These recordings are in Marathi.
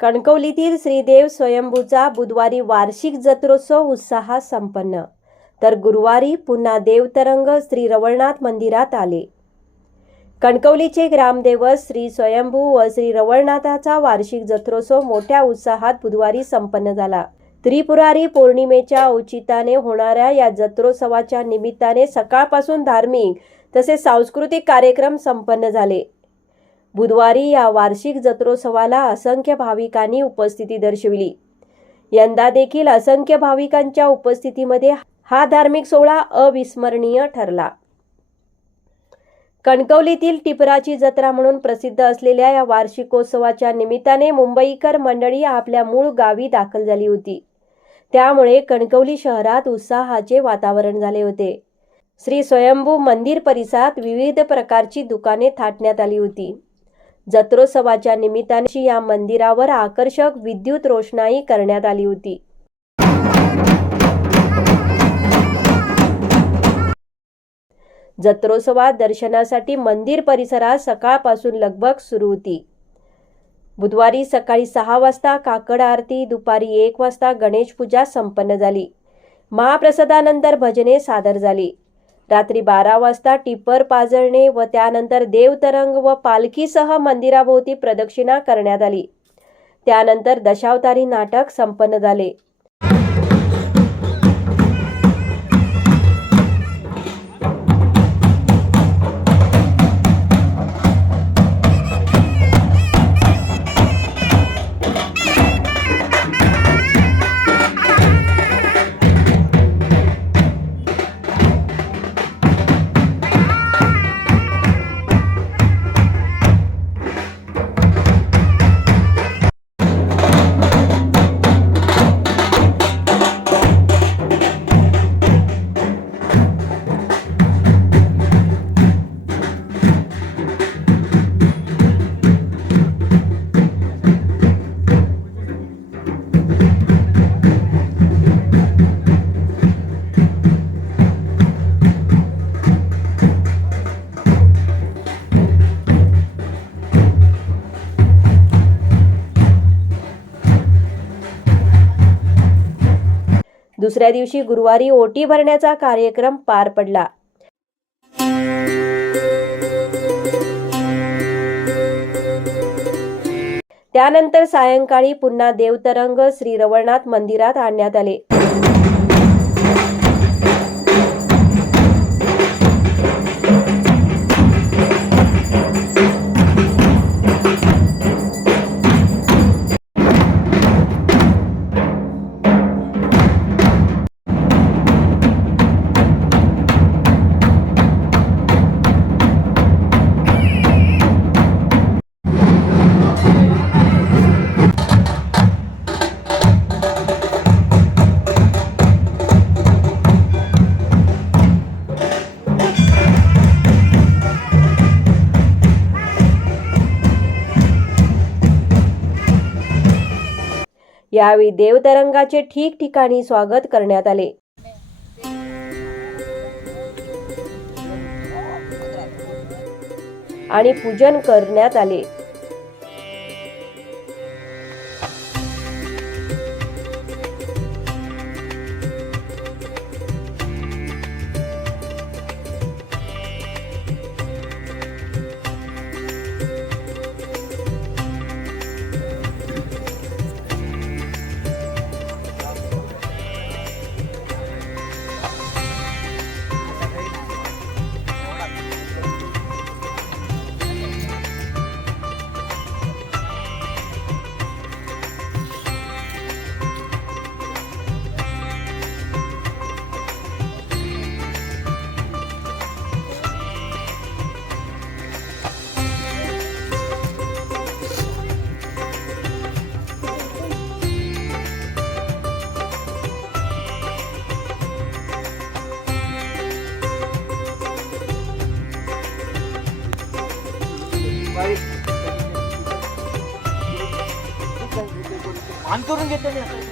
कणकवलीतील श्रीदेव स्वयंभूचा बुधवारी वार्षिक जत्रोत्सव उत्साहात संपन्न. तर गुरुवारी पुन्हा देवतरंग श्री रवळनाथ मंदिरात आले. कणकवलीचे ग्रामदैवत श्री स्वयंभू व श्री रवळनाथाचा वार्षिक जत्रोत्सव मोठ्या उत्साहात बुधवारी संपन्न झाला. त्रिपुरारी पौर्णिमेच्या औचित्याने होणाऱ्या या जत्रोत्सवाच्या निमित्ताने सकाळपासून धार्मिक तसेच सांस्कृतिक कार्यक्रम संपन्न झाले. बुधवारी या वार्षिक जत्रोत्सवाला असंख्य भाविकांनी उपस्थिती दर्शविली. यंदा देखील असंख्य भाविकांच्या उपस्थितीमध्ये हा धार्मिक सोहळा अविस्मरणीय ठरला. कणकवलीतील टिपराची जत्रा म्हणून प्रसिद्ध असलेल्या या वार्षिकोत्सवाच्या निमित्ताने मुंबईकर मंडळी आपल्या मूळ गावी दाखल झाली होती. त्यामुळे कणकवली शहरात उत्साहाचे वातावरण झाले होते. श्री स्वयंभू मंदिर परिसरात विविध प्रकारची दुकाने थाटण्यात आली होती. जत्रोत्सवाच्या निमित्ताने या मंदिरावर आकर्षक विद्युत रोषणाई करण्यात आली होती. जत्रोत्सवात दर्शनासाठी मंदिर परिसरात सकाळपासून लगबग सुरू होती. बुधवारी सकाळी सहा वाजता काकड आरती दुपारी एक वाजता गणेश पूजा संपन्न झाली. महाप्रसादानंतर भजने सादर झाली. रात्री बारा वाजता टिप्पर पाजळणे व त्यानंतर देवतरंग व पालखीसह मंदिराभोवती प्रदक्षिणा करण्यात आली. त्यानंतर दशावतारी नाटक संपन्न झाले. दुसऱ्या दिवशी गुरुवारी ओटी भरण्याचा कार्यक्रम पार पडला. त्यानंतर सायंकाळी पुन्हा देवतरंग श्री रवळनाथ मंदिरात आणण्यात आले. यावेळी देवतरंगाचे ठिकठिकाणी स्वागत करण्यात आले. आणि पूजन करण्यात आले. भान करून घेतो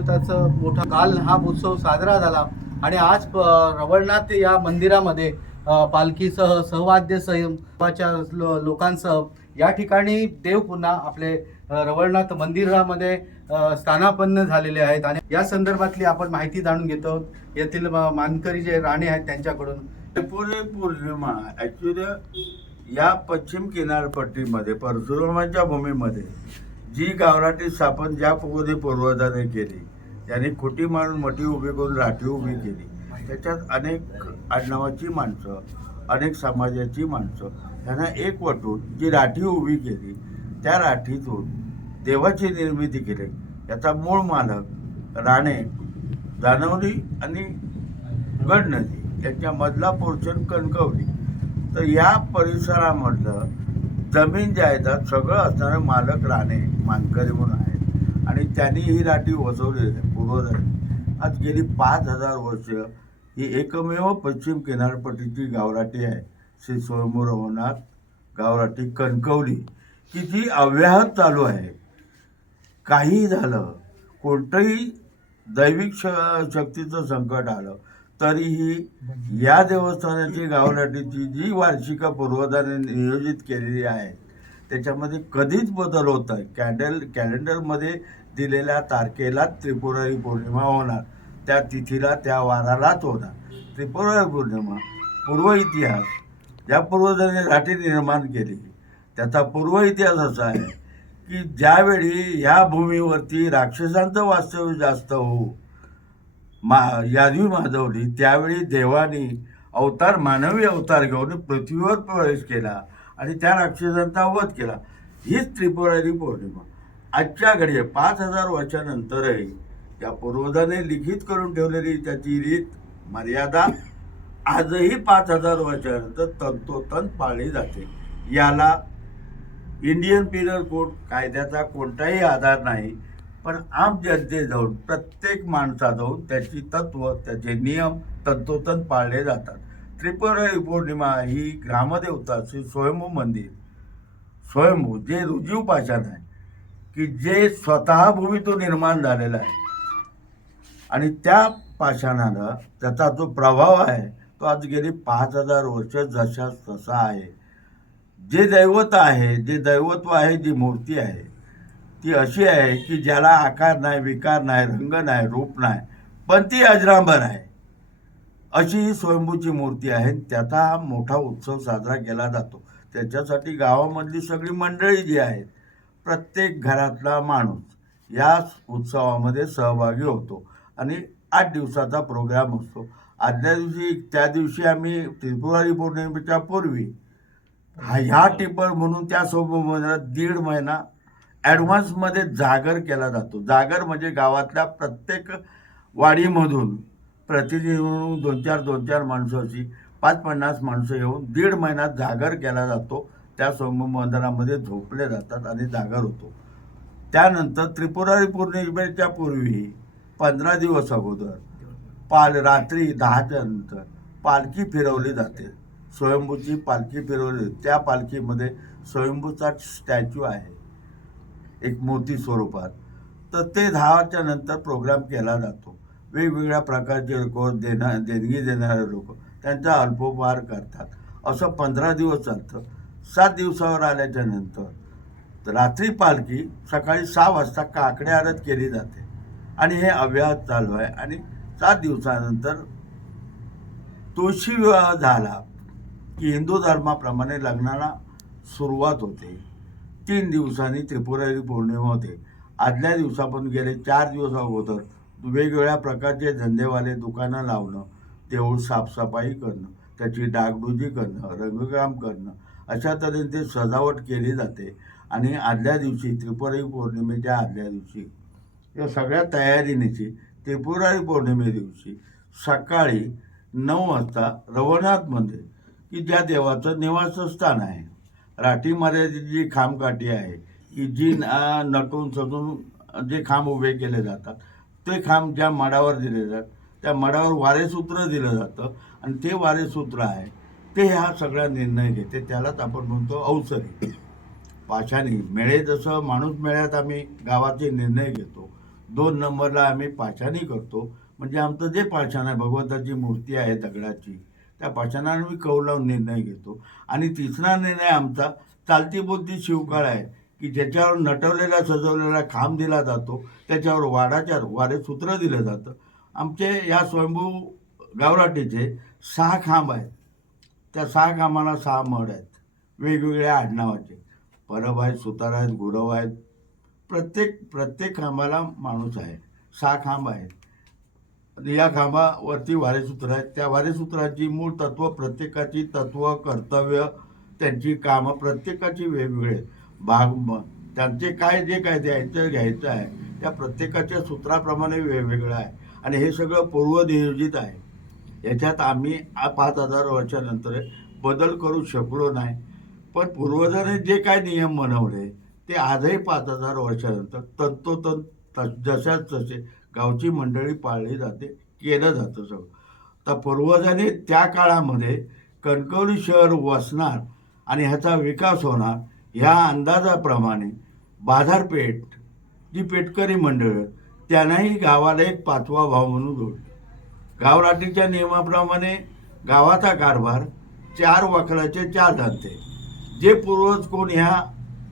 ग्रामदैवताचं मोठा काल हा उत्सव साजरा झाला. आणि आज रवळनाथ या मंदिरामध्ये पालखीसह सहवाद्य सयमाच्या लोकांसह या ठिकाणी देव पुन्हा आपले रवळनाथ मंदिरामध्ये स्थानापन्न झालेले आहेत. आणि या संदर्भातली आपण माहिती जाणून घेतो येथील मानकरी जे राणे आहेत त्यांच्याकडून. त्रिपुरी पौर्णिमा ॲक्च्युली या पश्चिम किनारपट्टीमध्ये परशुरामाच्या भूमीमध्ये जी गावराटी स्थापन ज्या पद्धती पूर्वजांनी केली त्यांनी खोटी मारून मठी उभी करून राठी उभी केली. त्याच्यात अनेक आडनावाची माणसं अनेक समाजाची माणसं यांना एक वटून जी राठी उभी केली त्या राठीतून देवाची निर्मिती केली. याचा मूळ मालक राणे दानवली आणि गड नदी मधला पोर्शन कणकवली. तर या परिसरामधलं जमीन जायदाद सगळं असणारं मालक राणे मानकरी म्हणून आहेत. आणि त्यांनी ही राठी वसवलेली आहे. पूर्वजांनी आज गेली पाच हजार वर्ष ही एकमेव पश्चिम किनारपट्टीची गावराटी आहे. श्री स्वयंभू रघुनाथ गावराटी कणकवली. की जी अव्याहत चालू आहे. काही झालं कोणतंही दैविक श शक्तीचं संकट आलं तरीही या देवस्थानाची गावराटीची जी वार्षिका पूर्वधाने नियोजित केलेली आहे त्याच्यामध्ये कधीच बदल होत आहे कॅन्डल कॅलेंडरमध्ये दिलेल्या तारखेला त्रिपुरारी पौर्णिमा होणार. त्या तिथीला त्या वारालाच होणार. त्रिपुरारी पौर्णिमा पूर्व इतिहास. ज्या पूर्वजांनी राठी निर्माण केली. त्याचा पूर्व इतिहास असा आहे की ज्यावेळी या भूमीवरती राक्षसांचं वास्तव्य जास्त होऊ मा यादवी माजवली त्यावेळी देवानी अवतार मानवी अवतार घेऊन पृथ्वीवर प्रवेश केला आणि त्या राक्षसांचा वध केला. हीच त्रिपुरारी पौर्णिमा. आजच्या घडी पाच हजार वर्षानंतरही या पूर्वजाने लिखित करून ठेवलेली त्याची रीत मर्यादा आजही पाच हजार वर्षानंतर तंतोतंत पाळली जाते. याला इंडियन पिनल कोड कायद्याचा कोणताही आधार नाही पण आम जाऊन प्रत्येक माणसा जाऊन त्याची तत्व त्याचे नियम तंतोतंत पाळले जातात. त्रिपुरारी पौर्णिमा ही ग्रामदेवता श्री स्वयंभू मंदिर. स्वयंभू जे रुजीव पाषाण आहे. की जे स्वतः भूमीतून निर्माण झालेलं आहे. आणि त्या पाषाणानं त्याचा जो प्रभाव आहे तो आज गेली पाच हजार वर्ष जशा तसा आहे. जे दैवत आहे जे दैवत्व आहे जी मूर्ती आहे ती अशी आहे की ज्याला आकार नाही विकार नाही रंग नाही रूप नाही पण ती अजरांबर आहे. अशी ही स्वयंभूची मूर्ती आहे त्याचा हा मोठा उत्सव साजरा केला जातो. त्याच्यासाठी गावामधली सगळी मंडळी जी आहेत प्रत्येक घरातला माणूस या उत्सवामध्ये सहभागी होतो. आणि आठ दिवसाचा प्रोग्राम असतो. आदल्या दिवशी त्या दिवशी आम्ही त्रिपुरारी पौर्णिमेच्या पूर्वी हा ह्या टिपर म्हणून त्यासोबत दीड महिना ॲडव्हान्समध्ये जागर केला जातो. जागर म्हणजे गावातल्या प्रत्येक वाडीमधून प्रतिनिधी म्हणून दोन चार दोन चार माणसं अशी पाच पन्नास माणसं येऊन दीड महिना जागर केला जातो. त्या सोम मंदिरामध्ये झोपले जातात आणि जागर होतो. त्यानंतर त्रिपुरारी पौर्णिमेच्या पूर्वी पंधरा दिवस अगोदर पाल रात्री दहाच्या नंतर पालखी फिरवली जाते. स्वयंभूची पालखी फिरवली त्या पालखीमध्ये स्वयंभूचा स्टॅच्यू आहे. एक मूर्ती स्वरूपात. तर ते दहाच्या नंतर प्रोग्राम केला जातो. वेगवेगळ्या प्रकारचे लोक देणा देणगी देणारे लोक त्यांचा अल्पोपहार करतात. असं पंधरा दिवस चालतं. सात दिवसावर आल्याच्यानंतर. रात्री पालखी सकाळी सहा वाजता काकडे आरत केली जाते. आणि हे अभ्यास चालू आहे. आणि सात दिवसानंतर तुळशी विवाह झाला की हिंदू धर्माप्रमाणे लग्नाला सुरुवात होते. तीन दिवसांनी त्रिपुरारी पौर्णिमा होते. आदल्या दिवसापासून गेले चार दिवस अगोदर वेगवेगळ्या प्रकारचे धंदेवाले दुकानं लावणं देऊळ साफसफाई करणं त्याची डागडुजी करणं रंगकाम करणं अशा तऱ्हेने सजावट केली जाते. आणि आदल्या दिवशी त्रिपुरारी पौर्णिमेच्या आदल्या दिवशी या सगळ्या तयारीनेची त्रिपुरारी पौर्णिमे दिवशी सकाळी नऊ वाजता रवनाथमध्ये की ज्या देवाचं निवासस्थान आहे. राठीमध्ये जी खामकाठी आहे की जी नटून सजून जे खांब उभे केले जातात ते खांब ज्या मडावर दिले जातात त्या मडावर वारेसूत्र दिलं जातं. आणि ते वारेसूत्र आहे ते हा सगळा निर्णय घेते त्यालाच आपण म्हणतो अवसरी. पाशाणी मेळे जसं माणूस मेळ्यात आम्ही गावाचे निर्णय घेतो दोन नंबरला आम्ही पाषाणी करतो. म्हणजे आमचं जे पाषाण आहे भगवंताची मूर्ती आहे दगडाची त्या पाषाणावर मी कौल लावून निर्णय घेतो. आणि तिसरा निर्णय आमचा चालती बोलती शिवकाळ आहे की ज्याच्यावर नटवलेला सजवलेला खांब दिला जातो त्याच्यावर वाडाच्या वारे सूत्र दिलं जातं. आमचे या स्वयंभू गावराटीचे सहा खांब आहेत. त्या सहा खांबाला सहा मड आहेत. वेगवेगळ्या आडनावाचे. परब आहेत सुतार आहेत गुरव आहेत. प्रत्येक प्रत्येक खांबाला माणूस आहे. सहा खांब आहेत. या खांबावरती वारेसूत्र आहेत. त्या वारेसूत्राची मूळ तत्व प्रत्येकाची तत्व कर्तव्य त्यांची कामं प्रत्येकाची वेगवेगळे आहेत. भाग म- त्यांचे काय जे काय द्यायचं घ्यायचं आहे त्या प्रत्येकाच्या सूत्राप्रमाणे वेगवेगळं आहे. आणि हे सगळं पूर्वनियोजित आहे. याच्यात आम्ही पाच हजार वर्षानंतर बदल करू शकलो नाही. पण पूर्वजांनी जे काय नियम बनवले ते आजही पाच हजार वर्षानंतर तंतोतंत जशाच तसे गावची मंडळी पाळली जाते केलं जातं सगळं. तर पूर्वजांनी त्या काळामध्ये कणकवली शहर वसणार आणि ह्याचा विकास होणार ह्या अंदाजाप्रमाणे बाजारपेठ जी पेटकरी मंडळं त्यांनाही गावाला एक पाचवा भाव म्हणून जोडले. गावराटीच्या नियमाप्रमाणे गावाचा कारभार चार वकलाचे चार धंदे. जे पूर्वज कोण ह्या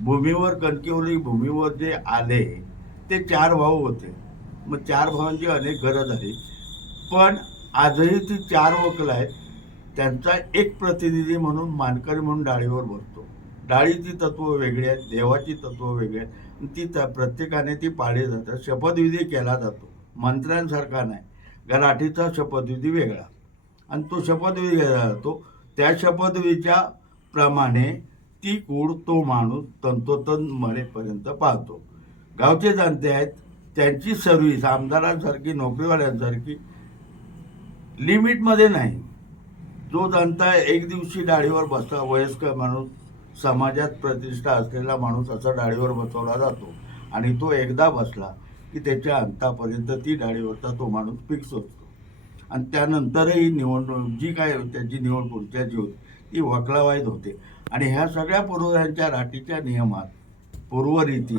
भूमीवर कणकिवली भूमीवर जे आले ते चार भाऊ होते. मग चार भावांची अनेक गरज आहे पण आजही ती चार वकल आहेत. त्यांचा एक प्रतिनिधी म्हणून मानकरी म्हणून डाळीवर बसतो डाळीची तत्व वेगळी आहेत देवाची तत्व वेगळी आहेत. ती त प्रत्येकाने ती पाळली जातात शपथविधी केला जातो. मंत्र्यांसारखा नाही. गराठीचा शपथविधी वेगळा. आणि तो शपथविधी केला जातो त्या शपथविधीच्या प्रमाणे ती कूड तो माणूस तंतोतंत मरेपर्यंत पाहतो. गावचे जाणते आहेत त्यांची सर्व्हिस आमदारांसारखी नोकरीवाल्यांसारखी लिमिटमध्ये नाही. जो जाणता एक दिवशी डाळीवर बसला वयस्कर माणूस समाजात प्रतिष्ठा असलेला माणूस असा डाळीवर बसवला जातो. आणि तो एकदा बसला की त्याच्या अंतापर्यंत ती डाळीवरचा तो माणूस फिक्स होतो आणि त्यानंतरही निवडणूक जी काय त्याची निवड पुढच्याची होती ती वकलावाईत होते. आणि ह्या सगळ्या पूर्वजांच्या राटीच्या नियमात पूर्वरीती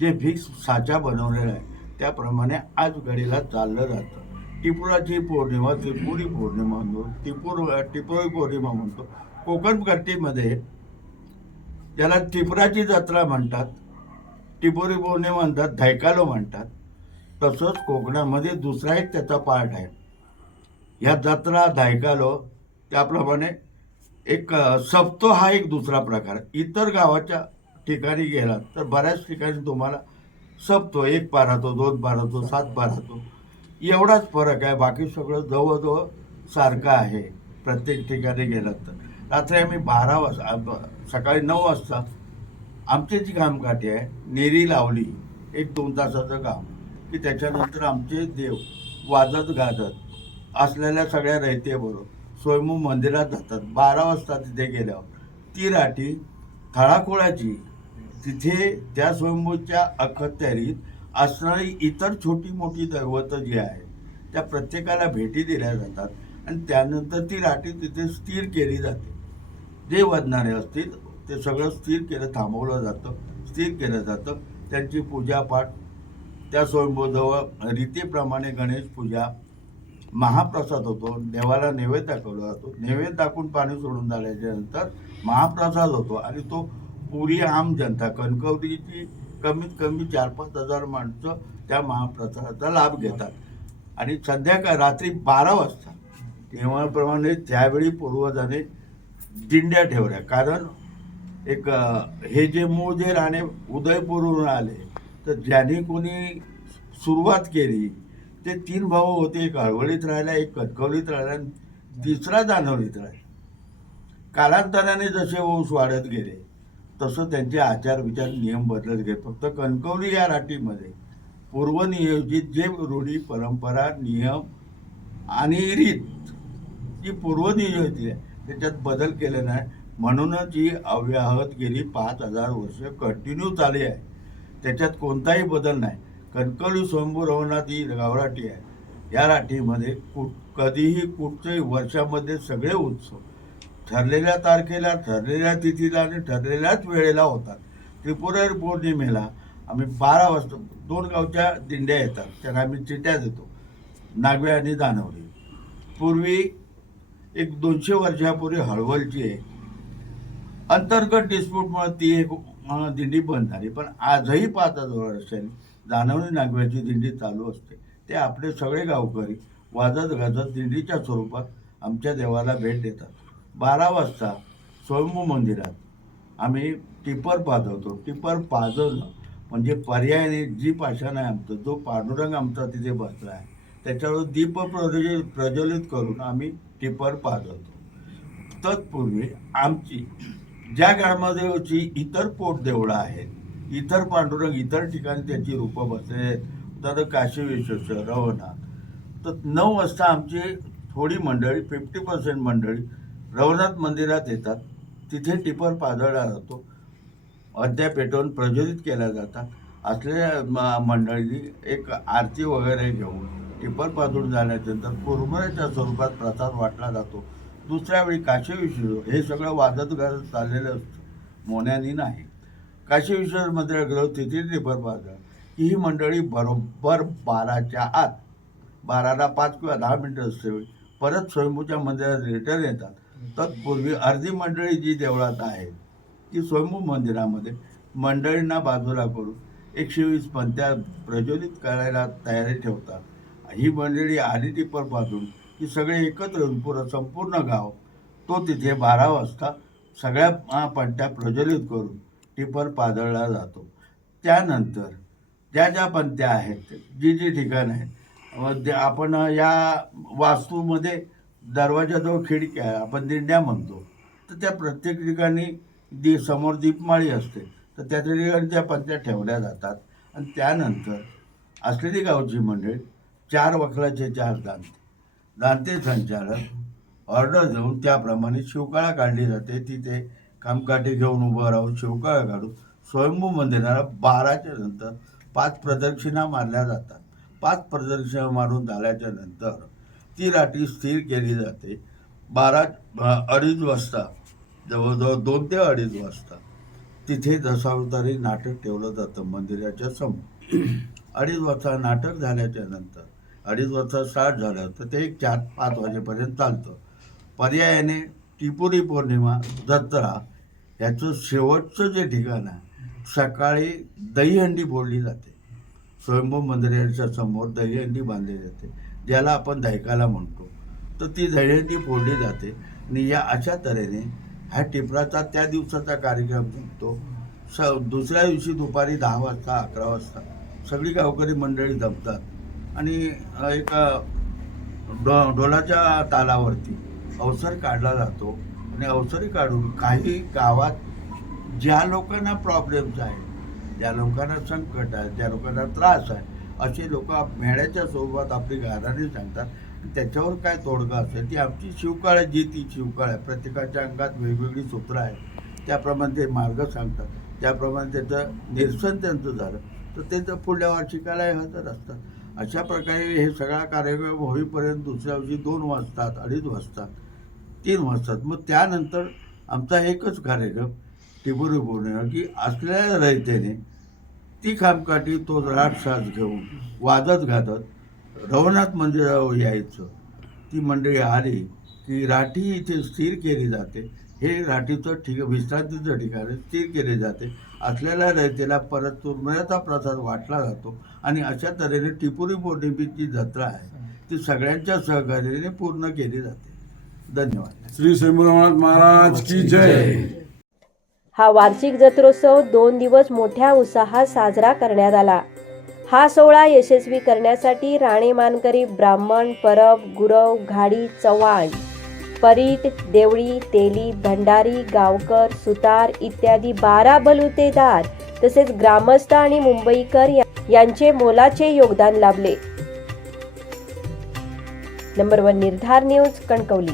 जे फिक्स साचा बनवलेला आहे त्याप्रमाणे आज घडीला चाललं जातं. टिपुराची पौर्णिमा त्रिपुरी पौर्णिमा म्हणतो त्रिपुर टिपुरी पौर्णिमा म्हणतो. कोकण कट्टीमध्ये ज्याला त्रिपुराची जत्रा म्हणतात टिपोरी बोने म्हणतात धैकालो म्हणतात तसंच कोकणामध्ये दुसरा एक त्याचा पार्ट आहे. ह्या जत्रा धायकालो त्याप्रमाणे एक सप्तो हा एक दुसरा प्रकार. इतर गावाच्या ठिकाणी गेलात तर बऱ्याच ठिकाणी तुम्हाला सप्तो एक पारातो दोन पारातो सात पारातो एवढाच फरक आहे. बाकी सगळं जवळजवळ सारखं आहे. प्रत्येक ठिकाणी गेलात तर. रात्री आम्ही बारा वाजता सकाळी नऊ वाजता आमची जी कामकाठी आहे नेरी लावली एक दोन तासाचं काम की त्याच्यानंतर आमचे देव वाजत गाजत असलेल्या सगळ्या रहितेबरोबर स्वयंभू मंदिरात जातात. बारा वाजता तिथे गेल्यावर. ती राठी थळाकुळाची. तिथे त्या स्वयंभूच्या अखत्यारीत असणारी इतर छोटी मोठी दैवतं जी आहेत त्या प्रत्येकाला भेटी दिल्या जातात. आणि त्यानंतर ती राठी तिथे स्थिर केली जाते. जे वाजणारे असतील ते सगळं स्थिर केलं थांबवलं जातं स्थिर केलं जातं. त्यांची पूजापाठ त्या स्वयंभूजवळ रीतीप्रमाणे गणेश पूजा महाप्रसाद होतो देवाला नैवेद्य दाखवला जातो. नैवेद्य दाखवून पाणी सोडून झाल्याच्यानंतर महाप्रसाद होतो आणि तो पुरी आम जनता कणकवलीची कमीत कमी चार पाच हजार माणसं त्या महाप्रसादाचा लाभ घेतात. आणि संध्याकाळ रात्री बारा वाजता तेव्हाप्रमाणे त्यावेळी पूर्वजाने दिंड्या ठेवल्या. कारण एक हे जे मूळ जे राणे उदयपूरवरून आले तर ज्यांनी कोणी सुरुवात केली ते तीन भाऊ होते. एक हळवळीत राहिला एक कणकवलीत राहिला तिसरा दानवलीत राहिला. कालांतराने जसे ऊस वाढत गेले तसं त्यांचे आचार विचार नियम बदलत गेले. फक्त कणकवली या राटीमध्ये पूर्वनियोजित जे रूढी परंपरा नियम आणि रीत जी पूर्वनियोजित आहे. त्याच्यात बदल केले नाही. म्हणूनच ही अव्याहत गेली पाच हजार वर्ष कंटिन्यू चालली आहे. त्याच्यात कोणताही बदल नाही. कणकवली स्वयंभू रवनाथ ही गावराठी आहे. या राठीमध्ये कुठ कधीही कुठच्याही वर्षामध्ये सगळे उत्सव ठरलेल्या तारखेला ठरलेल्या तिथीला आणि ठरलेल्याच वेळेला होतात. त्रिपुरारी पौर्णिमेला आम्ही बारा वाजता दोन गावच्या दिंड्या येतात. त्यांना आम्ही चिट्या देतो. नागवे आणि दानवली पूर्वी एक दोनशे वर्षापूर्वी हळवलची आहे. अंतर्गत डिस्प्यूटमुळे ती एक दिंडी बंद झाली. पण आजही पाच हजार वर्षाने जानवणी नागव्याची दिंडी चालू असते. ते आपले सगळे गावकरी वाजत गाजत दिंडीच्या स्वरूपात आमच्या देवाला भेट देतात. बारा वाजता स्वयंभू मंदिरात आम्ही टिपर पाजवतो. टिपर पाजवणं म्हणजे पर्यायाने जी पाषाण आहे आमचं. जो पांडुरंग आमचा तिथे बसला आहे त्याच्यावर दीप प्रज्वलित प्रज्वलित करून आम्ही टिपर पाजवतो. तत्पूर्वी आमची ज्या ग्रामदेवची इतर पोट देवळं आहेत इतर पांडुरंग इतर ठिकाणी त्याची रूपं बसलेली आहेत तर काशी विश्वेश्वर रवनाथ तर नऊ वाजता आमची थोडी मंडळी फिफ्टी पर्सेंट मंडळी रवनाथ मंदिरात येतात. तिथे टिपर पाजळला जातो अध्या पेटवून प्रज्वलित केल्या जातात. असलेल्या मंडळी एक आरती वगैरे घेऊन टिपर पाजून झाल्यानंतर कुरमुऱ्याच्या स्वरूपात प्रसाद वाटला जातो. दुसऱ्या वेळी काशी हे सगळं वादत घालत चाललेलं असतं. मोन्यानी नाही. काशी विश्वेश्वर ग्रह गेलो तिथे टिपर की ही मंडळी बरोबर बाराच्या आत बाराला पाच किंवा दहा मिनटं असते परत स्वयंभूच्या मंदिरात रिटर्न येतात. तत्पूर्वी अर्धी मंडळी जी देवळात आहे ती स्वयंभू मंदिरामध्ये मंडळींना बाजूला करून एकशे वीस पंत्या प्रज्वलित करायला तयारी ठेवतात. ही मंडळी आली टिपर बाजून की सगळे एकत्र येऊन पुरं संपूर्ण गाव तो तिथे बारा वाजता सगळ्या अं, प्रज्वलित करून टिपर पादळला जातो. त्यानंतर ज्या ज्या पंत्या आहेत जी जी ठिकाणं आहेत आपण या वास्तूमध्ये दरवाजाजवळ खिडक्या आहे, आपण दिंड्या म्हणतो तर त्या प्रत्येक ठिकाणी दी समोर दीपमाळी असते तर त्या ठिकाणी त्या पंत्या ठेवल्या जातात. आणि त्यानंतर असलेली गावची मंडळी चार वखलाचे चार दांते. दांते संचालक ऑर्डर देऊन त्याप्रमाणे शिवकाळा काढली जाते. तिथे कामकाठी घेऊन उभं राहून शिवकाळा काढून स्वयंभू मंदिराला बाराच्या नंतर पाच प्रदक्षिणा मारल्या जातात. पाच प्रदक्षिणा मारून झाल्याच्यानंतर ती राठी स्थिर केली जाते. बारा अडीच वाजता जवळजवळ दोन ते अडीच वाजता तिथे दशावतारी नाटक ठेवलं जातं मंदिराच्या समोर. अडीच वाजता नाटक झाल्याच्यानंतर अडीच वाजता स्टार्ट झालं तर ते एक चार पाच वाजेपर्यंत चालतं. पर्यायाने टिपुरी पौर्णिमा दत्तरा याचं शेवटचं जे ठिकाण आहे सकाळी दहीहंडी फोडली जाते. स्वयंभू मंदिराच्या समोर दहीहंडी बांधली जाते ज्याला आपण दहिकाला म्हणतो. तर ती दहीहंडी फोडली जाते आणि या अशा तऱ्हेने ह्या टिपराचा त्या दिवसाचा कार्यक्रम निघतो. स दुसऱ्या दिवशी दुपारी दहा वाजता अकरा वाजता सगळी गावकरी मंडळी जमतात. आणि एक डो ढोलाच्या तालावरती अवसर काढला जातो. आणि अवसरी काढून काही गावात ज्या लोकांना प्रॉब्लेम्स आहेत ज्या लोकांना संकट आहे ज्या लोकांना त्रास आहे असे लोक मेळ्याच्या स्वरूपात आपली गाराने सांगतात. त्याच्यावर काय तोडगा असेल? ती आमची शिवकाळ आहे जी ती शिवकाळ आहे. प्रत्येकाच्या अंगात वेगवेगळी सूत्रं आहेत. त्याप्रमाणे ते मार्ग सांगतात. त्याप्रमाणे त्याचं निरसन त्यांचं झालं. तर त्यांचं पुढल्या वार्षिकाला हजर असतात. अशा प्रकारे हे सगळा कार्यक्रम होईपर्यंत दुसऱ्या दिवशी दोन वाजतात अडीच वाजतात तीन वाजतात. मग त्यानंतर आमचा एकच कार्यक्रम टिपुरी पौर्णिमा की असलेल्या रयतेने ती खामकाठी तो राटसाज घेऊन वाजत घातत रवनाथ मंदिरावर यायचं. ती मंडळी आली की राठी इथे स्थिर केली जाते. हे राठीचं ठिक विश्रांतीचं ठिकाण आहे, स्थिर केले जाते. असलेल्या रयतेला परत चुरमुऱ्याचा प्रसाद वाटला जातो. आणि अशा तऱ्हेने टिपुरी पौर्णिमेची जत्रा आहे ती सगळ्यांच्या सहकार्याने पूर्ण केली जाते. धन्यवाद. श्री स्वयंभूनाथ महाराज की जय. हा वार्षिक जत्रोत्सव दोन दिवस मोठ्या उत्साहात साजरा करण्यात आला. हा सोहळा यशस्वी करण्यासाठी राणे मानकरी ब्राह्मण परब गुरव घाडी चव्हाण परीट देवळी तेली भंडारी गावकर सुतार इत्यादी बारा बलुतेदार तसेच ग्रामस्थ आणि मुंबईकर यांचे मोलाचे योगदान लाभले. Number one Nirdhar news Kankavli.